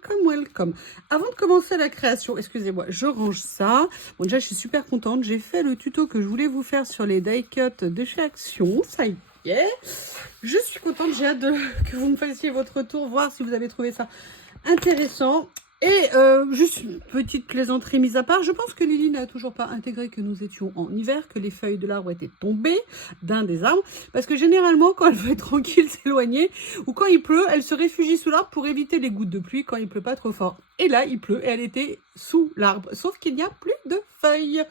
welcome, welcome. Avant de commencer la création, excusez-moi, je range ça. Bon, déjà, je suis super contente. J'ai fait le tuto que je voulais vous faire sur les die cuts de chez Action. Ça y est. Je suis contente. J'ai hâte que vous me fassiez votre retour, voir si vous avez trouvé ça intéressant. Et juste une petite plaisanterie mise à part, je pense que Lily n'a toujours pas intégré que nous étions en hiver, que les feuilles de l'arbre étaient tombées d'un des arbres, parce que généralement quand elle veut être tranquille, s'éloigner, ou quand il pleut, elle se réfugie sous l'arbre pour éviter les gouttes de pluie quand il pleut pas trop fort. Et là, il pleut et elle était sous l'arbre, sauf qu'il n'y a plus de feuilles.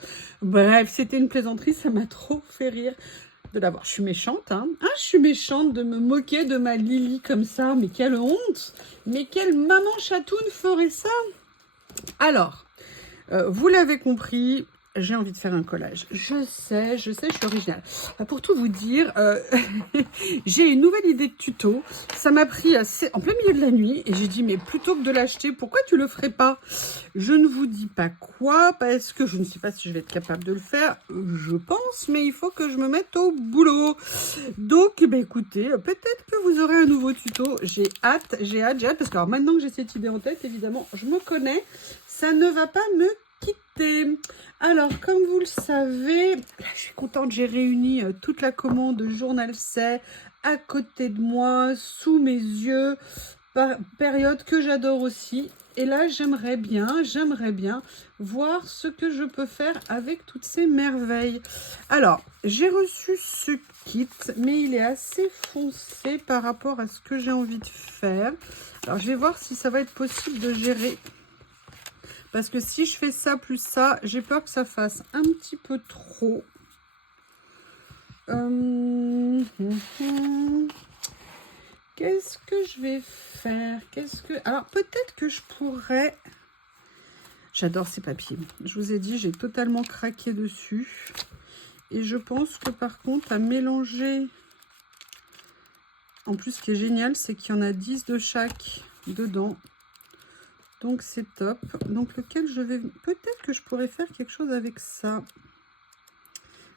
Bref, c'était une plaisanterie, ça m'a trop fait rire de l'avoir. Je suis méchante, hein. Je suis méchante de me moquer de ma Lily comme ça. Mais quelle honte! Mais quelle maman chatoune ferait ça? Alors, vous l'avez compris, j'ai envie de faire un collage. Je sais, je suis originale. Pour tout vous dire, j'ai une nouvelle idée de tuto. Ça m'a pris en plein milieu de la nuit et j'ai dit, mais plutôt que de l'acheter, pourquoi tu le ferais pas? Je ne vous dis pas quoi, parce que je ne sais pas si je vais être capable de le faire. Je pense, mais il faut que je me mette au boulot. Donc, écoutez, peut-être que vous aurez un nouveau tuto. J'ai hâte, parce que alors, maintenant que j'ai cette idée en tête, évidemment, je me connais. Ça ne va pas me quitter. Alors, comme vous le savez, là, je suis contente, j'ai réuni toute la commande Journal C à côté de moi, sous mes yeux, période que j'adore aussi. Et là, j'aimerais bien voir ce que je peux faire avec toutes ces merveilles. Alors, j'ai reçu ce kit, mais il est assez foncé par rapport à ce que j'ai envie de faire. Alors, je vais voir si ça va être possible de gérer. Parce que si je fais ça plus ça, j'ai peur que ça fasse un petit peu trop. Qu'est-ce que je vais faire? Alors, peut-être que je pourrais... J'adore ces papiers. Je vous ai dit, j'ai totalement craqué dessus. Et je pense que par contre, à mélanger... En plus, ce qui est génial, c'est qu'il y en a 10 de chaque dedans. Donc, c'est top. Donc, lequel je vais... Peut-être que je pourrais faire quelque chose avec ça.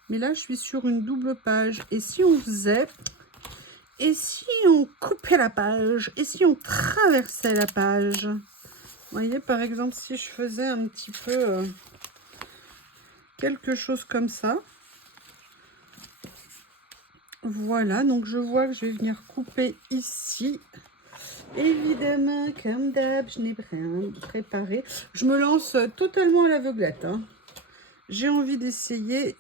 Mais là, je suis sur une double page. Et si on faisait... Et si on coupait la page? Et si on traversait la page? Vous voyez, par exemple, si je faisais un petit peu quelque chose comme ça. Voilà, donc je vois que je vais venir couper ici. Évidemment, comme d'hab, je n'ai rien préparé. Je me lance totalement à l'aveuglette. Hein. J'ai envie d'essayer,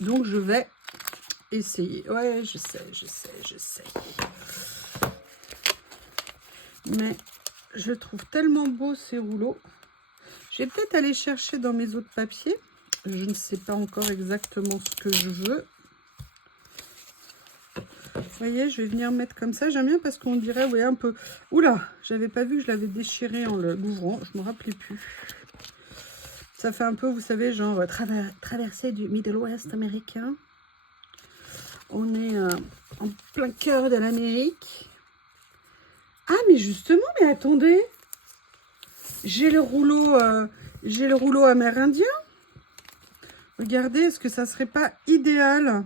donc je vais essayer. Ouais, je sais. Mais je trouve tellement beau ces rouleaux. Je vais peut-être aller chercher dans mes autres papiers. Je ne sais pas encore exactement ce que je veux. Vous voyez, je vais venir mettre comme ça. J'aime bien parce qu'on dirait, vous voyez, un peu... Oula, j'avais pas vu que je l'avais déchiré en l'ouvrant. Je me rappelais plus. Ça fait un peu, vous savez, genre traversée du Middle West américain. On est en plein cœur de l'Amérique. Ah, mais justement, mais attendez. J'ai le rouleau amérindien. Regardez, est-ce que ça serait pas idéal?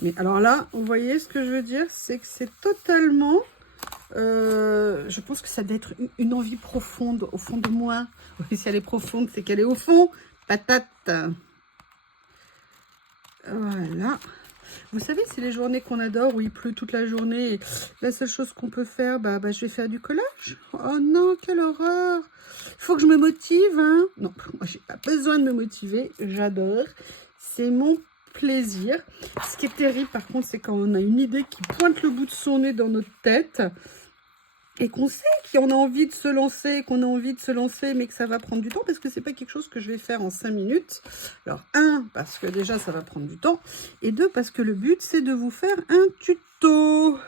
Mais alors là, vous voyez ce que je veux dire? C'est que c'est totalement... je pense que ça doit être une envie profonde au fond de moi. Oui, si elle est profonde, c'est qu'elle est au fond. Patate. Voilà. Vous savez, c'est les journées qu'on adore où il pleut toute la journée. Et la seule chose qu'on peut faire, je vais faire du collage. Oh non, quelle horreur! Il faut que je me motive, hein? Non, moi, j'ai pas besoin de me motiver. J'adore. C'est mon plaisir. Ce qui est terrible, par contre, c'est quand on a une idée qui pointe le bout de son nez dans notre tête et qu'on sait qu'on a envie de se lancer, mais que ça va prendre du temps parce que c'est pas quelque chose que je vais faire en 5 minutes. Alors, 1, parce que déjà, ça va prendre du temps. Et 2, parce que le but, c'est de vous faire un tuto.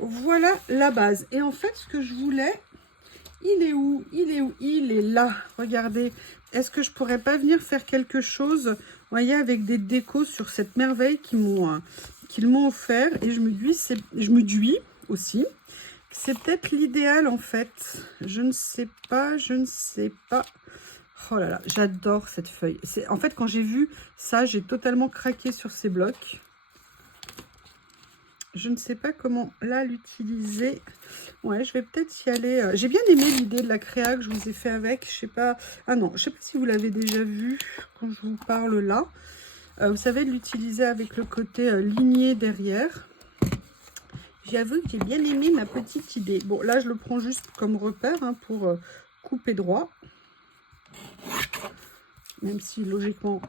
Voilà la base. Et en fait, ce que je voulais, il est où? Il est là. Regardez. Est-ce que je pourrais pas venir faire quelque chose, vous voyez, avec des décos sur cette merveille qu'ils m'ont offert. Et je me dis aussi, c'est peut-être l'idéal en fait. Je ne sais pas. Oh là là, j'adore cette feuille. En fait, quand j'ai vu ça, j'ai totalement craqué sur ces blocs. je ne sais pas comment là l'utiliser. Ouais, je vais peut-être y aller. J'ai bien aimé l'idée de la créa que je vous ai fait avec. Je sais pas. Ah non, je sais pas si vous l'avez déjà vu quand je vous parle là. Vous savez, de l'utiliser avec le côté ligné derrière. J'avoue que j'ai bien aimé ma petite idée. Bon, là, je le prends juste comme repère hein, pour couper droit. Même si, logiquement,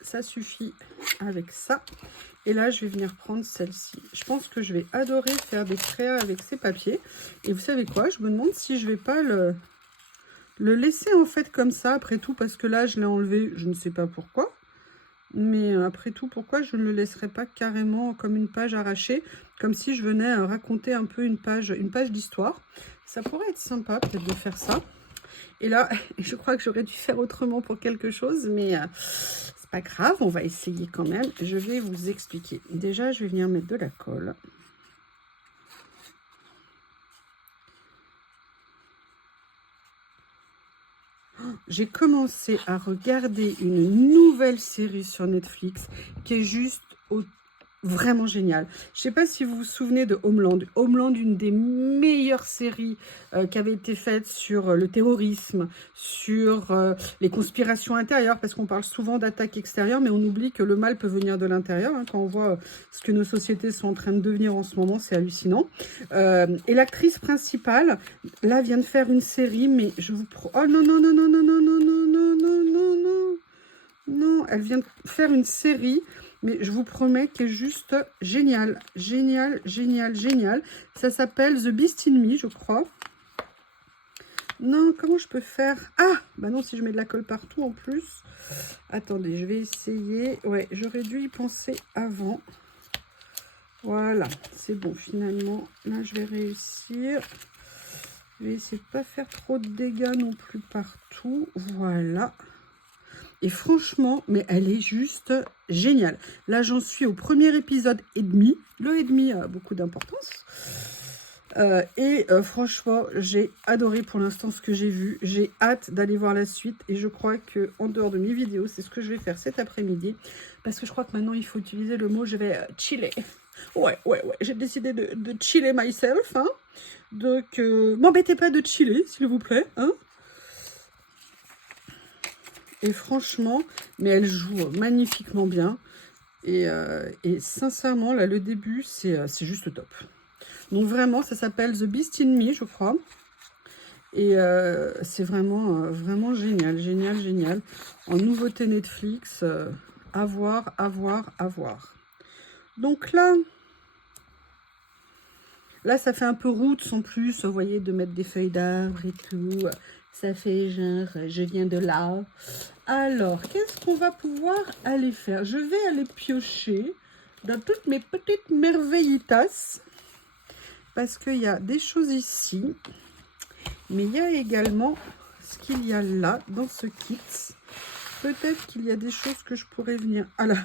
ça suffit avec ça. Et là, je vais venir prendre celle-ci. Je pense que je vais adorer faire des créas avec ces papiers. Et vous savez quoi? Je me demande si je vais pas le laisser en fait comme ça, après tout, parce que là, je l'ai enlevé, je ne sais pas pourquoi. Mais après tout, pourquoi je ne le laisserais pas carrément comme une page arrachée, comme si je venais raconter un peu une page d'histoire. Ça pourrait être sympa peut-être de faire ça. Et là, je crois que j'aurais dû faire autrement pour quelque chose, mais c'est pas grave, on va essayer quand même. Je vais vous expliquer. Déjà, je vais venir mettre de la colle. J'ai commencé à regarder une nouvelle série sur Netflix qui est juste vraiment géniale. Je ne sais pas si vous vous souvenez de Homeland. Homeland, une des meilleures séries qui avait été faite sur le terrorisme, sur les conspirations intérieures, parce qu'on parle souvent d'attaques extérieures, mais on oublie que le mal peut venir de l'intérieur. Hein, quand on voit ce que nos sociétés sont en train de devenir en ce moment, c'est hallucinant. Et l'actrice principale, là, vient de faire une série, mais je vous... Oh non, non, non, non, non, non, non, non, non, non, non, non. Non, elle vient de faire une série... Mais je vous promets qu'elle est juste génial, génial, génial, génial. Ça s'appelle The Beast in Me, je crois. Non, comment je peux faire? Ah, bah non, si je mets de la colle partout en plus. Attendez, je vais essayer. Ouais, j'aurais dû y penser avant. Voilà, c'est bon, finalement. Là, je vais réussir. Je vais essayer de ne pas faire trop de dégâts non plus partout. Voilà. Et franchement, mais elle est juste géniale. Là, j'en suis au premier épisode et demi. Le et demi a beaucoup d'importance. Franchement, j'ai adoré pour l'instant ce que j'ai vu. J'ai hâte d'aller voir la suite. Et je crois que en dehors de mes vidéos, c'est ce que je vais faire cet après-midi. Parce que je crois que maintenant, il faut utiliser le mot « je vais chiller ». Ouais. J'ai décidé de chiller myself. Hein. Donc, m'embêtez pas de chiller, s'il vous plaît. Hein. Et franchement, mais elle joue magnifiquement bien. Et sincèrement, là, le début, c'est juste top. Donc vraiment, ça s'appelle The Beast in Me, je crois. Et c'est vraiment, vraiment génial, génial, génial. En nouveauté Netflix, à voir, à voir, à voir. Donc là, ça fait un peu roots en plus, vous voyez, de mettre des feuilles d'arbre et tout. Ça fait genre, je viens de là. Alors, qu'est-ce qu'on va pouvoir aller faire? Je vais aller piocher dans toutes mes petites merveillitas. Parce qu'il y a des choses ici. Mais il y a également ce qu'il y a là, dans ce kit. Peut-être qu'il y a des choses que je pourrais venir... Ah là,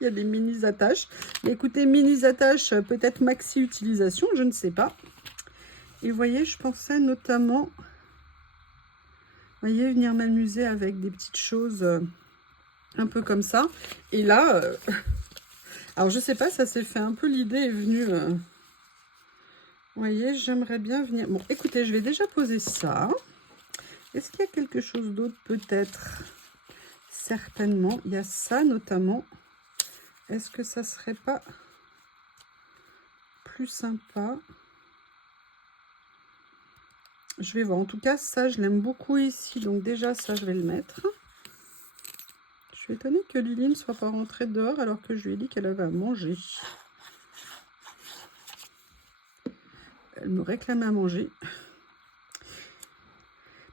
il y a des mini-attaches. Mais écoutez, mini-attaches, peut-être maxi-utilisation, je ne sais pas. Et vous voyez, je pensais notamment... Vous voyez, venir m'amuser avec des petites choses un peu comme ça. Et là, alors je sais pas, ça s'est fait un peu, l'idée est venue... Vous voyez, j'aimerais bien venir... Bon, écoutez, je vais déjà poser ça. Est-ce qu'il y a quelque chose d'autre peut-être? Certainement. Il y a ça notamment. Est-ce que ça serait pas plus sympa? Je vais voir. En tout cas, ça, je l'aime beaucoup ici. Donc déjà, ça, je vais le mettre. Je suis étonnée que Lily ne soit pas rentrée dehors alors que je lui ai dit qu'elle avait à manger. Elle me réclamait à manger.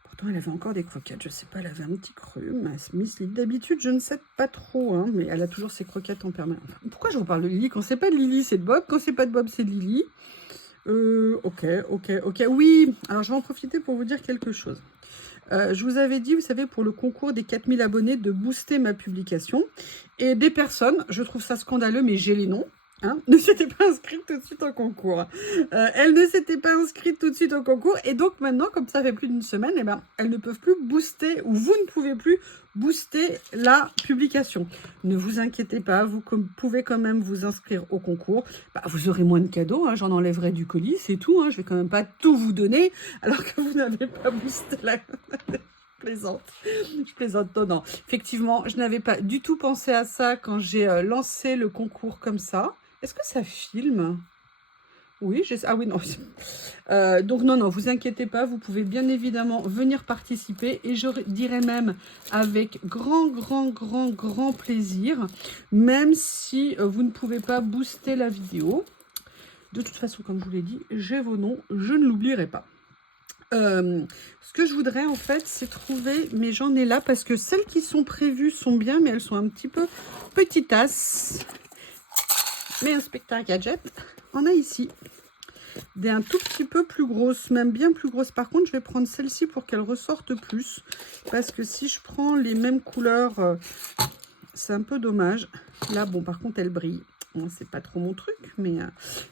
Pourtant, elle avait encore des croquettes. Je sais pas, elle avait un petit creux. Miss Lily, d'habitude, je ne sais pas trop. Hein, mais elle a toujours ses croquettes en permanence. Enfin, pourquoi je vous parle de Lily? Quand c'est pas de Lily, c'est de Bob. Quand c'est pas de Bob, c'est de Lily. Ok. Oui, alors je vais en profiter pour vous dire quelque chose. Je vous avais dit, vous savez, pour le concours des 4000 abonnés, de booster ma publication. Et des personnes, je trouve ça scandaleux, mais j'ai les noms. Hein, ne s'était pas inscrite tout de suite au concours. Elle ne s'était pas inscrite tout de suite au concours. Et donc maintenant, comme ça fait plus d'une semaine, eh ben, elles ne peuvent plus booster, ou vous ne pouvez plus booster la publication. Ne vous inquiétez pas, vous pouvez quand même vous inscrire au concours. Bah, vous aurez moins de cadeaux, hein, j'en enlèverai du colis, c'est tout. Hein, je vais quand même pas tout vous donner, alors que vous n'avez pas boosté la... Je plaisante, non, non. Effectivement, je n'avais pas du tout pensé à ça quand j'ai lancé le concours comme ça. Est-ce que ça filme? Oui, ah oui, non. Donc non, non, vous inquiétez pas, vous pouvez bien évidemment venir participer et je dirais même avec grand plaisir, même si vous ne pouvez pas booster la vidéo. De toute façon, comme je vous l'ai dit, j'ai vos noms, je ne l'oublierai pas. Ce que je voudrais en fait, c'est trouver, mais j'en ai là parce que celles qui sont prévues sont bien, mais elles sont un petit peu petitasses. Mais inspecteur gadget, on a ici des un tout petit peu plus grosses, même bien plus grosses. Par contre, je vais prendre celle-ci pour qu'elle ressorte plus, parce que si je prends les mêmes couleurs, c'est un peu dommage. Là, bon, par contre, elle brille. Bon, c'est pas trop mon truc, mais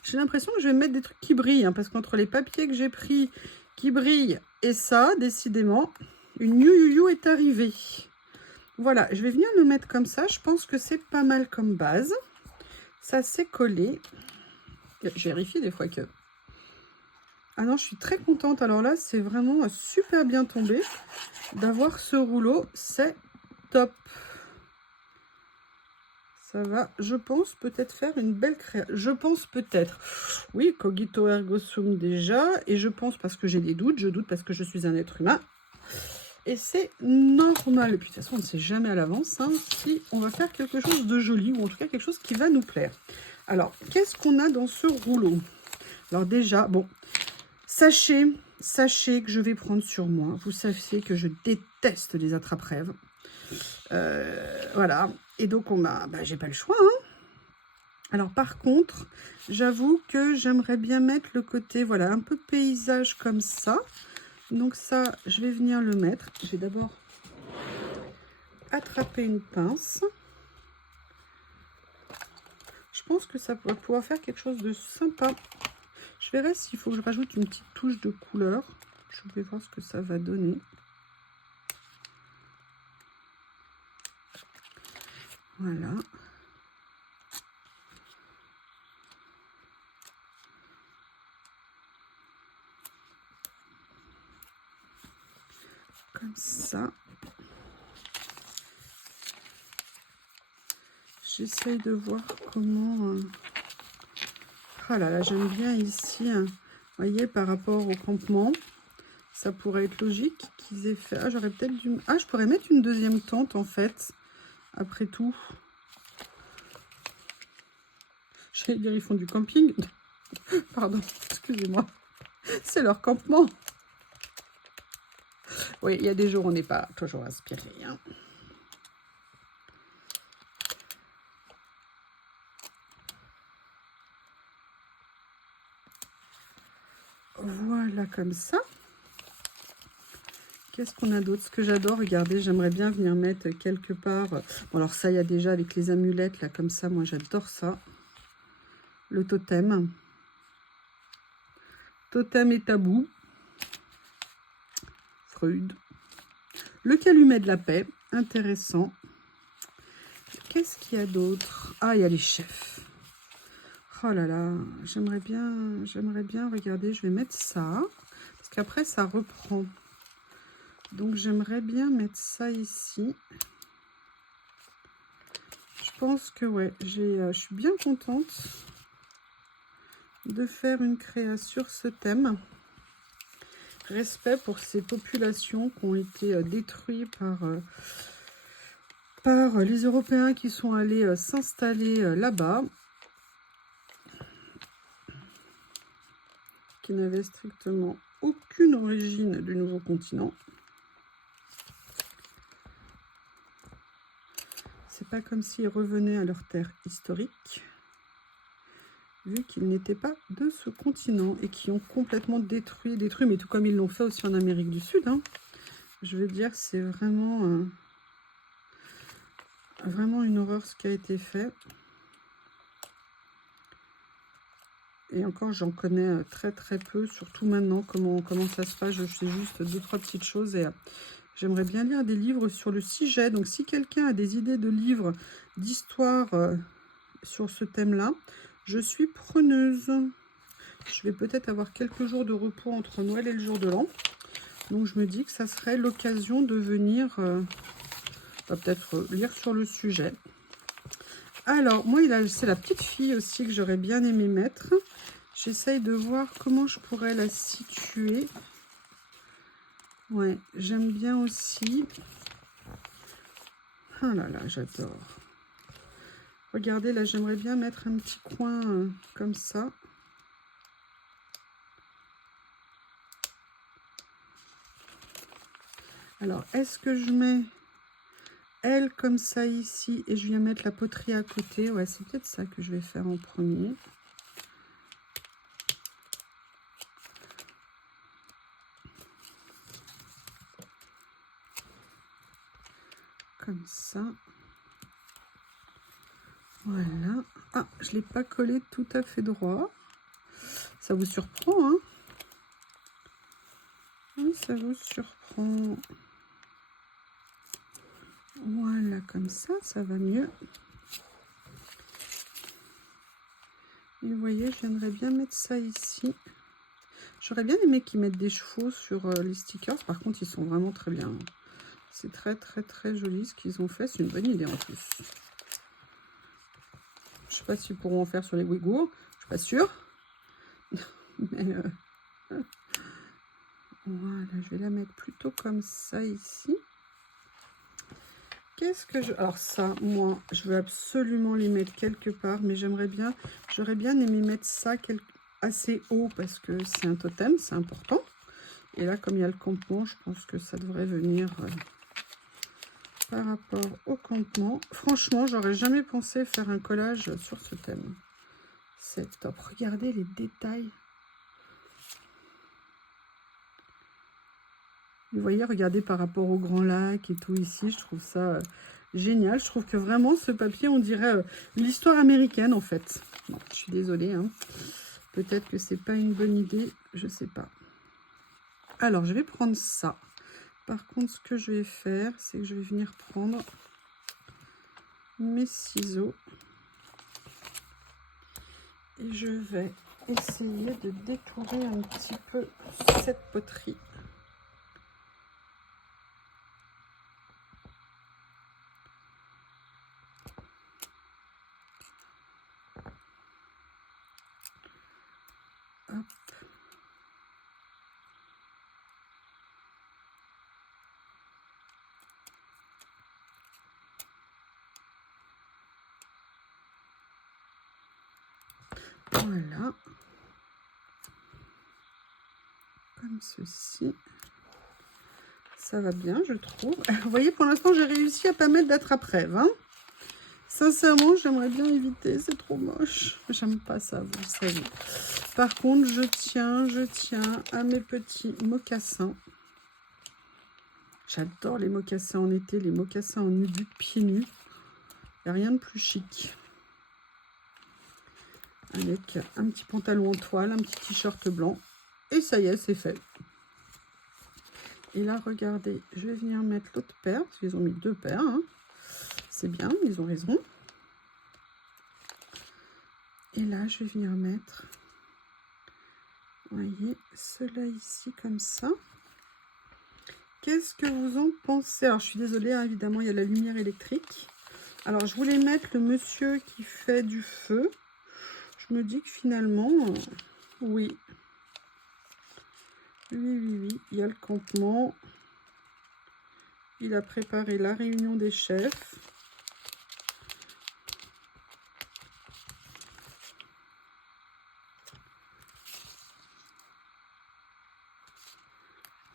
j'ai l'impression que je vais mettre des trucs qui brillent, hein, parce qu'entre les papiers que j'ai pris qui brillent et ça, décidément, une you est arrivée. Voilà, je vais venir le mettre comme ça. Je pense que c'est pas mal comme base. Ça s'est collé. Je vérifie des fois que... Ah non, je suis très contente. Alors là, c'est vraiment super bien tombé d'avoir ce rouleau. C'est top. Ça va, je pense, peut-être faire une belle création. Je pense peut-être. Oui, cogito ergo sum déjà. Et je pense parce que j'ai des doutes. Je doute parce que je suis un être humain. Et c'est normal. Et puis de toute façon, on ne sait jamais à l'avance hein, si on va faire quelque chose de joli. Ou en tout cas, quelque chose qui va nous plaire. Alors, qu'est-ce qu'on a dans ce rouleau? Alors déjà, bon, sachez que je vais prendre sur moi. Vous savez que je déteste les attrape-rêves. Voilà. Et donc, on m'a... Bah, j'ai pas le choix, hein. Alors, par contre, j'avoue que j'aimerais bien mettre le côté, voilà, un peu paysage comme ça. Donc ça, je vais venir le mettre. Je vais d'abord attraper une pince. Je pense que ça va pouvoir faire quelque chose de sympa. Je verrai s'il faut que je rajoute une petite touche de couleur. Je vais voir ce que ça va donner. Voilà. Comme ça. J'essaye de voir comment... Ah là là, j'aime bien ici, hein. Vous voyez, par rapport au campement, ça pourrait être logique qu'ils aient fait... Ah, j'aurais peut-être dû... Ah, je pourrais mettre une deuxième tente, en fait, après tout. J'allais dire, ils font du camping. Pardon, excusez-moi. C'est leur campement. Oui, il y a des jours où on n'est pas toujours inspiré, hein. Voilà, comme ça. Qu'est-ce qu'on a d'autre? Ce que j'adore, regardez, j'aimerais bien venir mettre quelque part... Bon, alors ça, il y a déjà avec les amulettes, là, comme ça. Moi, j'adore ça. Le totem. Totem et tabou. Freud. Le calumet de la paix. Intéressant. Qu'est-ce qu'il y a d'autre? Ah, il y a les chefs. Oh là là, j'aimerais bien, regardez, je vais mettre ça. Parce qu'après, ça reprend. Donc, j'aimerais bien mettre ça ici. Je pense que, ouais, je suis bien contente de faire une création sur ce thème. Respect pour ces populations qui ont été détruites par les Européens qui sont allés s'installer là-bas. Qui n'avaient strictement aucune origine du nouveau continent. C'est pas comme s'ils revenaient à leur terre historique, vu qu'ils n'étaient pas de ce continent et qui ont complètement détruit, mais tout comme ils l'ont fait aussi en Amérique du Sud. Hein. Je veux dire, c'est vraiment, vraiment une horreur ce qui a été fait. Et encore, j'en connais très très peu, surtout maintenant, comment ça se passe. Je sais juste 2-3 petites choses et j'aimerais bien lire des livres sur le sujet. Donc, si quelqu'un a des idées de livres, d'histoire sur ce thème-là, je suis preneuse. Je vais peut-être avoir quelques jours de repos entre Noël et le jour de l'an. Donc, je me dis que ça serait l'occasion de venir peut-être lire sur le sujet. Alors, moi, c'est la petite fille aussi que j'aurais bien aimé mettre. J'essaye de voir comment je pourrais la situer. Ouais, j'aime bien aussi. Ah là là, j'adore. Regardez, là, j'aimerais bien mettre un petit coin comme ça. Alors, est-ce que je mets elle comme ça ici et je viens mettre la poterie à côté? Ouais, c'est peut-être ça que je vais faire en premier. Comme ça. Voilà. Ah, je ne l'ai pas collé tout à fait droit. Ça vous surprend, hein? Oui, ça vous surprend. Voilà, comme ça va mieux. Et vous voyez, j'aimerais bien mettre ça ici. J'aurais bien aimé qu'ils mettent des chevaux sur les stickers. Par contre, ils sont vraiment très bien. C'est très, très, très joli ce qu'ils ont fait. C'est une bonne idée en plus. Je ne sais pas s'ils pourront en faire sur les Ouïghours. Je suis pas sûre. Mais voilà, je vais la mettre plutôt comme ça ici. Qu'est-ce que je... Alors ça, moi, je veux absolument les mettre quelque part, mais j'aurais bien aimé mettre ça assez haut parce que c'est un totem, c'est important. Et là, comme il y a le campement, je pense que ça devrait venir par rapport au campement. Franchement, j'aurais jamais pensé faire un collage sur ce thème. C'est top. Regardez les détails. Vous voyez, regardez par rapport au Grand Lac et tout ici, je trouve ça génial. Je trouve que vraiment ce papier, on dirait l'histoire américaine en fait. Bon, je suis désolée, hein. Peut-être que c'est pas une bonne idée, je sais pas. Alors, je vais prendre ça. Par contre, ce que je vais faire, c'est que je vais venir prendre mes ciseaux. Et je vais essayer de détourer un petit peu cette poterie. Hop. Voilà. Comme ceci. Ça va bien, je trouve. Vous voyez, pour l'instant, j'ai réussi à pas mettre d'attrape-rêve. Hein. Sincèrement, j'aimerais bien éviter. C'est trop moche. J'aime pas ça, vous le savez. Par contre, je tiens à mes petits mocassins. J'adore les mocassins en été, les mocassins en nude, pieds nus. Il n'y a rien de plus chic. Avec un petit pantalon en toile, un petit t-shirt blanc. Et ça y est, c'est fait. Et là, regardez, je vais venir mettre l'autre paire, parce qu'ils ont mis 2 paires. Hein. C'est bien, ils ont raison. Et là, je vais venir mettre, vous voyez, cela ici, comme ça. Qu'est-ce que vous en pensez? Alors, je suis désolée, hein, évidemment, il y a la lumière électrique. Alors, je voulais mettre le monsieur qui fait du feu. Je me dis que finalement, oui. Oui, il y a le campement. Il a préparé la réunion des chefs.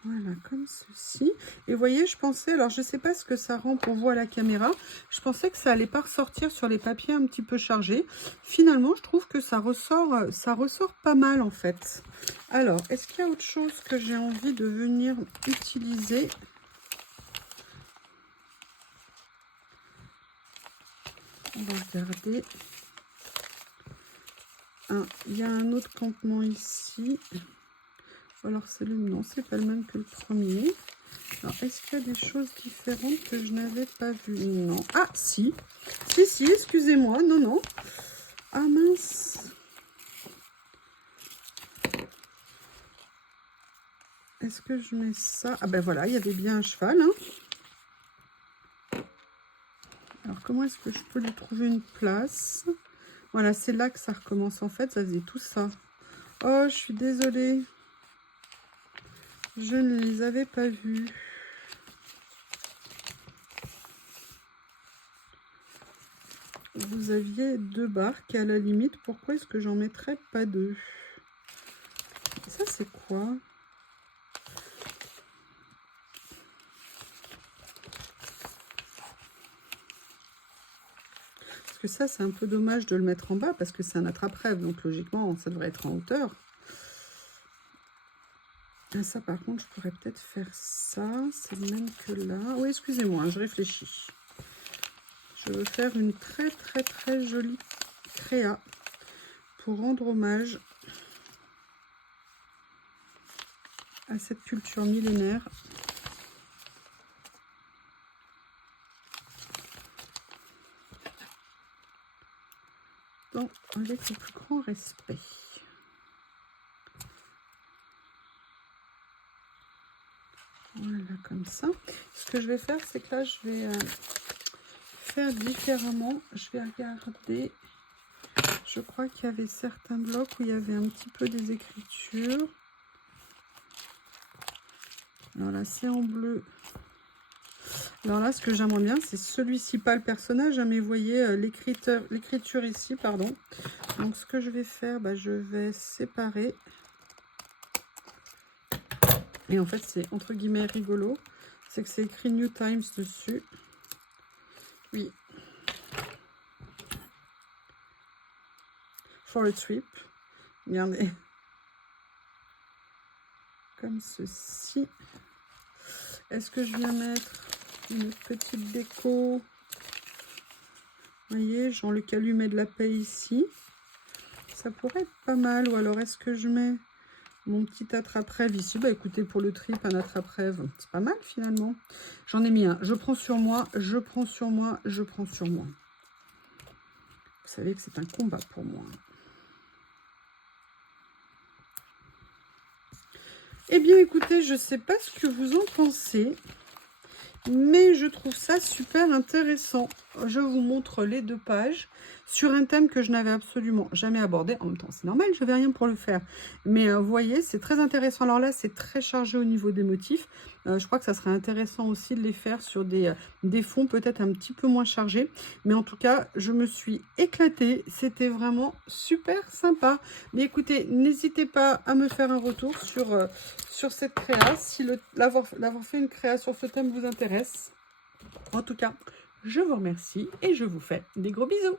Voilà, comme ceci. Et vous voyez, je pensais, alors je ne sais pas ce que ça rend pour vous à la caméra, je pensais que ça allait pas ressortir sur les papiers un petit peu chargés. Finalement, je trouve que ça ressort pas mal en fait. Alors, est-ce qu'il y a autre chose que j'ai envie de venir utiliser? On va regarder. il y a un autre campement ici. Alors c'est le... Non, c'est pas le même que le premier. Alors, est-ce qu'il y a des choses différentes que je n'avais pas vues? Non. Ah, si. Si, excusez-moi. Non, non. Ah, mince. Est-ce que je mets ça? Ah ben voilà, il y avait bien un cheval. Hein. Alors, comment est-ce que je peux lui trouver une place? Voilà, c'est là que ça recommence. En fait, ça faisait tout ça. Oh, je suis désolée. Je ne les avais pas vus. Vous aviez 2 barques. À la limite, pourquoi est-ce que j'en mettrais pas 2? Ça, c'est quoi? Parce que ça, c'est un peu dommage de le mettre en bas parce que c'est un attrape-rêve. Donc, logiquement, ça devrait être en hauteur. Ah, ça, par contre, je pourrais peut-être faire ça. C'est le même que là. Oui, excusez-moi, je réfléchis. Je veux faire une très jolie créa pour rendre hommage à cette culture millénaire. Donc, avec le plus grand respect. Voilà, comme ça. Ce que je vais faire, c'est que là, je vais faire différemment. Je vais regarder. Je crois qu'il y avait certains blocs où il y avait un petit peu des écritures. Alors là, c'est en bleu. Alors là, ce que j'aimerais bien, c'est celui-ci, pas le personnage, hein, mais vous voyez l'écriture ici, pardon. Donc, ce que je vais faire, bah, je vais séparer. Et en fait, c'est entre guillemets rigolo. C'est que c'est écrit New Times dessus. Oui. For a trip. Regardez. Comme ceci. Est-ce que je viens mettre une petite déco? Vous voyez, genre le calumet de la paix ici. Ça pourrait être pas mal. Ou alors, est-ce que je mets mon petit attrape-rêve ici? Bah écoutez, pour le trip, un attrape-rêve, c'est pas mal finalement. J'en ai mis un. Je prends sur moi, je prends sur moi, je prends sur moi. Vous savez que c'est un combat pour moi. Eh bien, écoutez, je ne sais pas ce que vous en pensez, mais je trouve ça super intéressant. Je vous montre les 2 pages sur un thème que je n'avais absolument jamais abordé. En même temps, c'est normal, je n'avais rien pour le faire. Mais vous voyez, c'est très intéressant. Alors là, c'est très chargé au niveau des motifs. Je crois que ça serait intéressant aussi de les faire sur des fonds peut-être un petit peu moins chargés. Mais en tout cas, je me suis éclatée. C'était vraiment super sympa. Mais écoutez, n'hésitez pas à me faire un retour sur cette créa, si l'avoir fait une créa sur ce thème vous intéresse. En tout cas, je vous remercie et je vous fais des gros bisous.